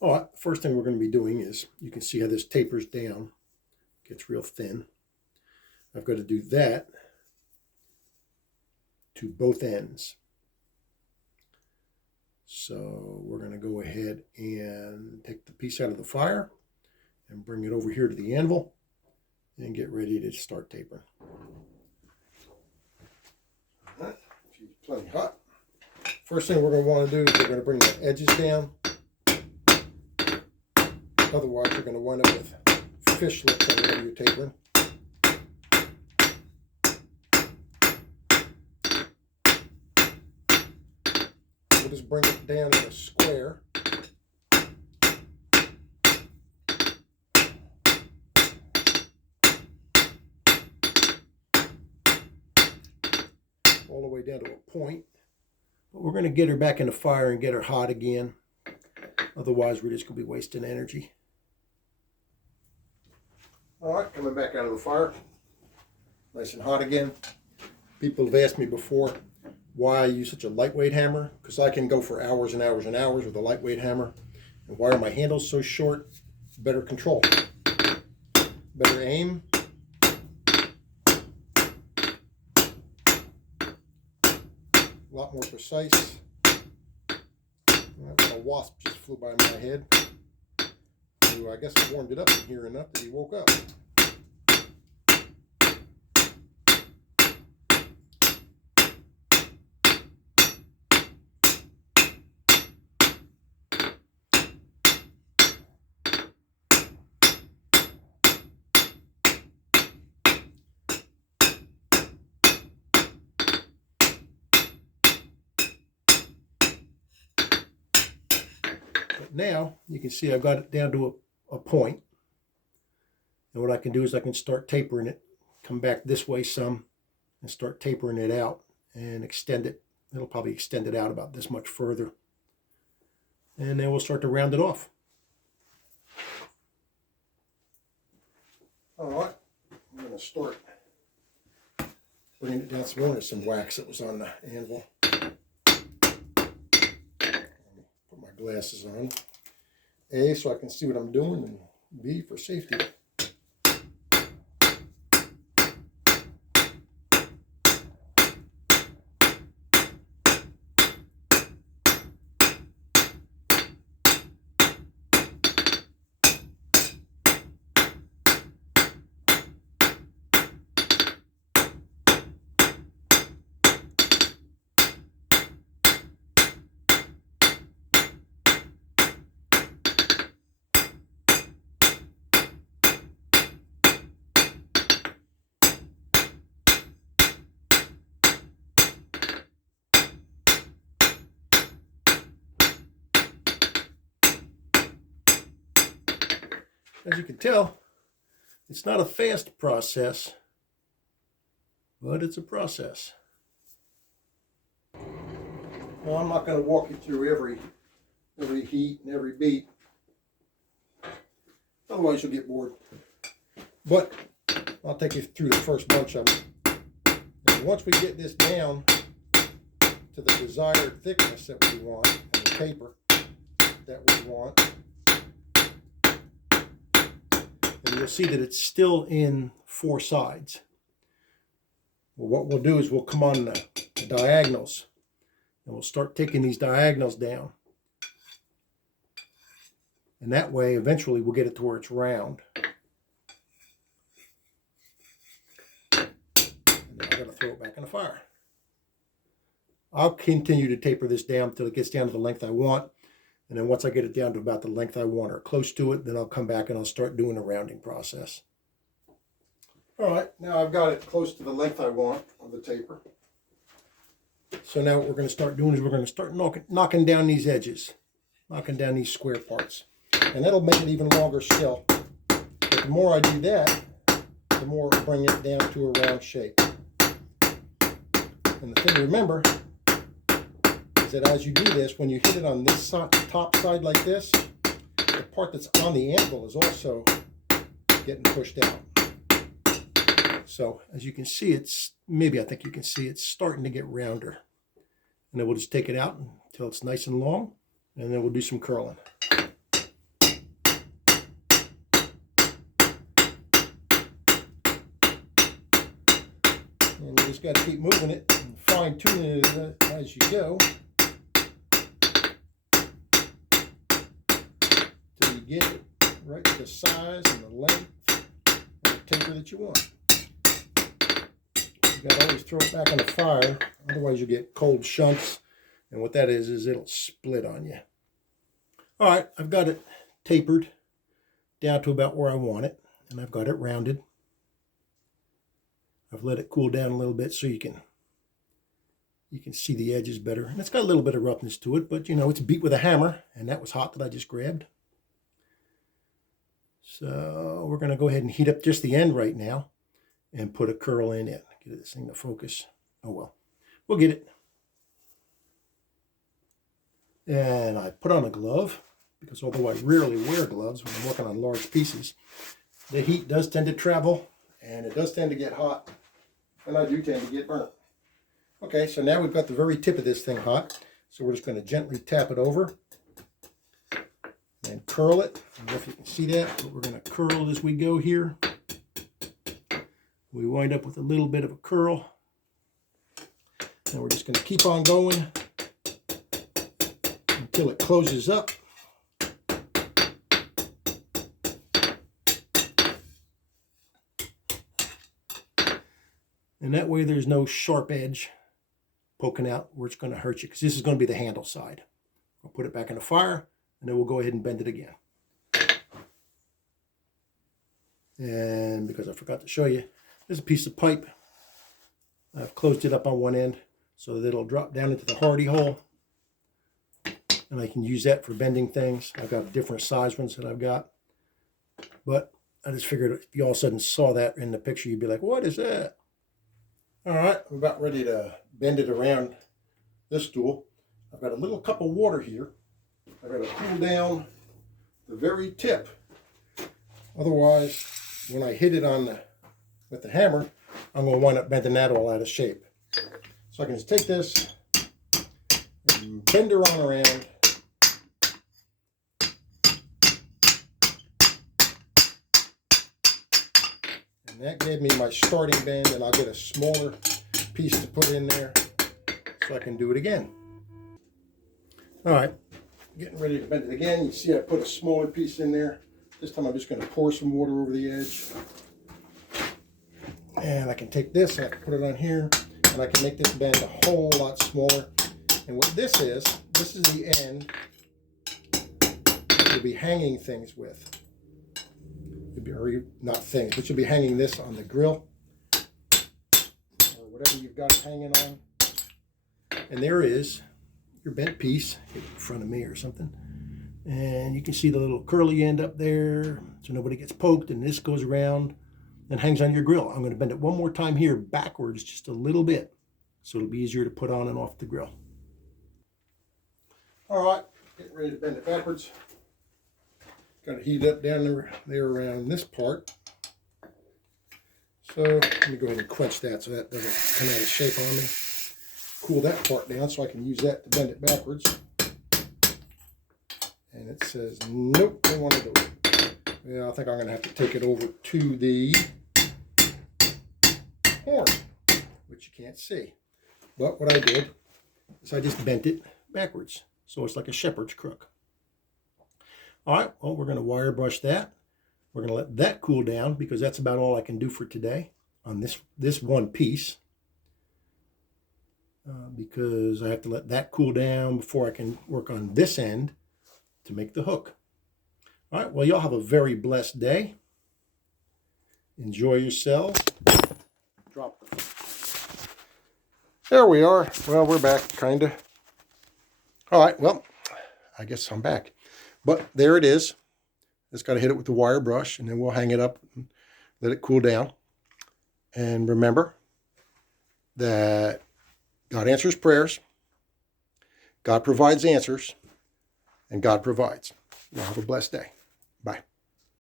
All right, first thing we're going to be doing is, you can see how this tapers down, gets real thin. I've got to do that to both ends. So we're going to go ahead and take the piece out of the fire and bring it over here to the anvil and get ready to start tapering. All right, she's plenty hot. First thing we're going to want to do is we're going to bring the edges down. Otherwise, you're going to wind up with fish lips on wherever you're tapering. We'll just bring it down in a square. All the way down to a point. But we're going to get her back in the fire and get her hot again. Otherwise, we're just going to be wasting energy. All right, coming back out of the fire. Nice and hot again. People have asked me before why I use such a lightweight hammer, because I can go for hours and hours and hours with a lightweight hammer. And why are my handles so short? Better control, better aim. A lot more precise. A wasp just flew by my head. So I guess I warmed it up in here enough that he woke up. But now you can see I've got it down to a point. And what I can do is I can start tapering it, come back this way some, and start tapering it out and extend it. It'll probably extend it out about this much further. And then we'll start to round it off. All right, I'm going to start bringing it down some more. There's some wax that was on the anvil. Put my glasses on. A, so I can see what I'm doing, and B, for safety. As you can tell, it's not a fast process, but it's a process. Well, I'm not going to walk you through every heat and every beat. Otherwise, you'll get bored. But I'll take you through the first bunch of them. And once we get this down to the desired thickness that we want, and the taper that we want, and you'll see that it's still in 4 sides. Well, what we'll do is we'll come on the diagonals, and we'll start taking these diagonals down. And that way, eventually, we'll get it to where it's round. And then I'm going to throw it back in the fire. I'll continue to taper this down until it gets down to the length I want. And then once I get it down to about the length I want or close to it, then I'll come back and I'll start doing the rounding process. All right, now I've got it close to the length I want of the taper. So now what we're going to start doing is we're going to start knocking down these edges, knocking down these square parts. And that'll make it even longer still. But the more I do that, the more I'll bring it down to a round shape. And the thing to remember is that as you do this, when you hit it on this top side like this, the part that's on the anvil is also getting pushed out. So as you can see, I think you can see it's starting to get rounder. And then we'll just take it out until it's nice and long, and then we'll do some curling. And you just got to keep moving it and fine tuning it as you go till you get it right to the size and the length of the taper that you want. You got to always throw it back on the fire, otherwise you get cold shunts, and what that is it'll split on you. All right, I've got it tapered down to about where I want it, and I've got it rounded. I've let it cool down a little bit so you can see the edges better, and it's got a little bit of roughness to it, but you know, it's beat with a hammer, and that was hot that I just grabbed. So we're going to go ahead and heat up just the end right now and put a curl in it. Get this thing to focus. Oh well, we'll get it. And I put on a glove, because although I rarely wear gloves when I'm working on large pieces, the heat does tend to travel, and it does tend to get hot, and I do tend to get burnt. Okay, so now we've got the very tip of this thing hot, so we're just going to gently tap it over and curl it. I don't know if you can see that, but we're going to curl as we go here. We wind up with a little bit of a curl, and we're just going to keep on going until it closes up. And that way there's no sharp edge poking out where it's going to hurt you, because this is going to be the handle side. I'll put it back in the fire, and then we'll go ahead and bend it again. And because I forgot to show you, there's a piece of pipe. I've closed it up on one end so that it'll drop down into the hardy hole, and I can use that for bending things. I've got different size ones that I've got, but I just figured if you all of a sudden saw that in the picture, you'd be like, what is that? All right, I'm about ready to bend it around this tool. I've got a little cup of water here. I've got to cool down the very tip. Otherwise, when I hit it with the hammer, I'm going to wind up bending that all out of shape. So I can just take this and bend her on around. And that gave me my starting bend, and I'll get a smaller piece to put in there so I can do it again. All right, getting ready to bend it again. You see I put a smaller piece in there. This time I'm just going to pour some water over the edge. And I can take this and I can put it on here, and I can make this bend a whole lot smaller. And what this is the end that you'll be hanging things with. Or not things, but you'll be hanging this on the grill or whatever you've got it hanging on. And there is your bent piece. Get it in front of me or something. And you can see the little curly end up there so nobody gets poked, and this goes around and hangs on your grill. I'm going to bend it one more time here backwards just a little bit so it'll be easier to put on and off the grill. All right, getting ready to bend it backwards. Got to heat it up down there around this part. So let me go ahead and quench that so that doesn't come out of shape on me. Cool that part down so I can use that to bend it backwards. And it says, nope, don't want to do it. Yeah, I think I'm going to have to take it over to the horn, which you can't see. But what I did is I just bent it backwards. So it's like a shepherd's crook. All right, well, we're going to wire brush that. We're going to let that cool down because that's about all I can do for today on this one piece. Because I have to let that cool down before I can work on this end to make the hook. All right, well, y'all have a very blessed day. Enjoy yourselves. Drop the hook. There we are. Well, we're back, kind of. All right, well, I guess I'm back. But there it is. Just got to hit it with the wire brush, and then we'll hang it up and let it cool down. And remember that God answers prayers, God provides answers, and God provides. Y'all have a blessed day.